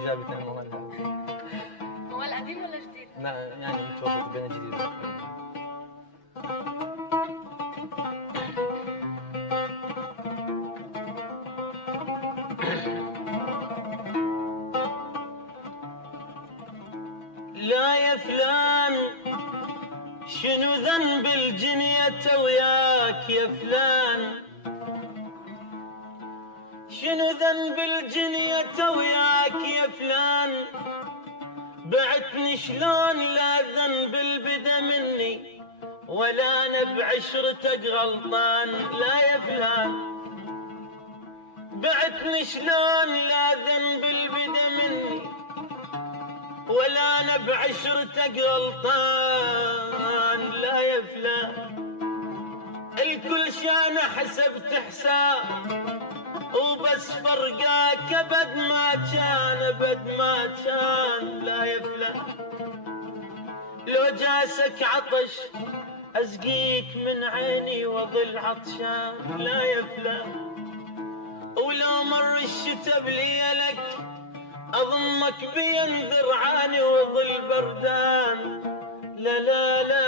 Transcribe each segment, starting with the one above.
شنو جابتنا الموال هذا؟ موال قديم ولا جديد؟ لا يعني متوسط بين الجديد والقديم. لا يا فلان شنو ذنب الجنية وياك يا فلان، شنو ذنب الجنية وياك يا فلان، بعتني شلون لا ذنب البدا مني ولا انا بعشرتك غلطان. لا يا فلان بعتني شلون لا ذنب البدا مني ولا انا بعشرتك غلطان. لا يا فلان الكل شان حسبت حساب وبس فرقاك ابد ما كان ابد ما كان. لا يا فلان لو جاسك عطش اسقيك من عيني واظل عطشان. لا يا فلان ولو مر الشتا بليلك اضمك بين ذرعاني واظل بردان. لا لا لا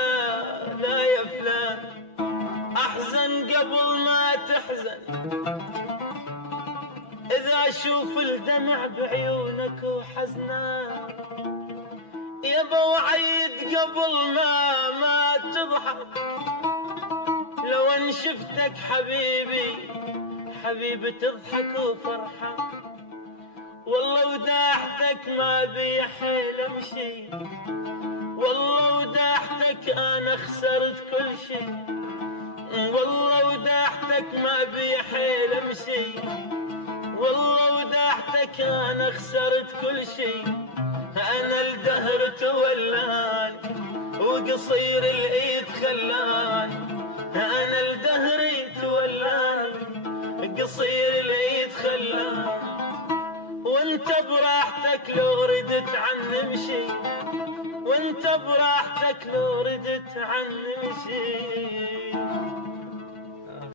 لا يا فلان احزن قبل ما تحزن، اذا اشوف الدمع بعيونك وحزنان يابا وعيد قبل ما تضحك. لو ان شفتك حبيبي حبيبي تضحك وفرحان، والله وداحتك ما بي حيل امشي، والله وداحتك انا خسرت كل شي، والله وداحتك ما بي حيل امشي، والله وداحتك انا خسرت كل شي. انا الدهر تولاني وقصير الايد خلاني، انا الدهر تولاني قصير الايد خلاني، وانت براحتك لو ردت عن نمشي، وانت براحتك لو ردت عن نمشي.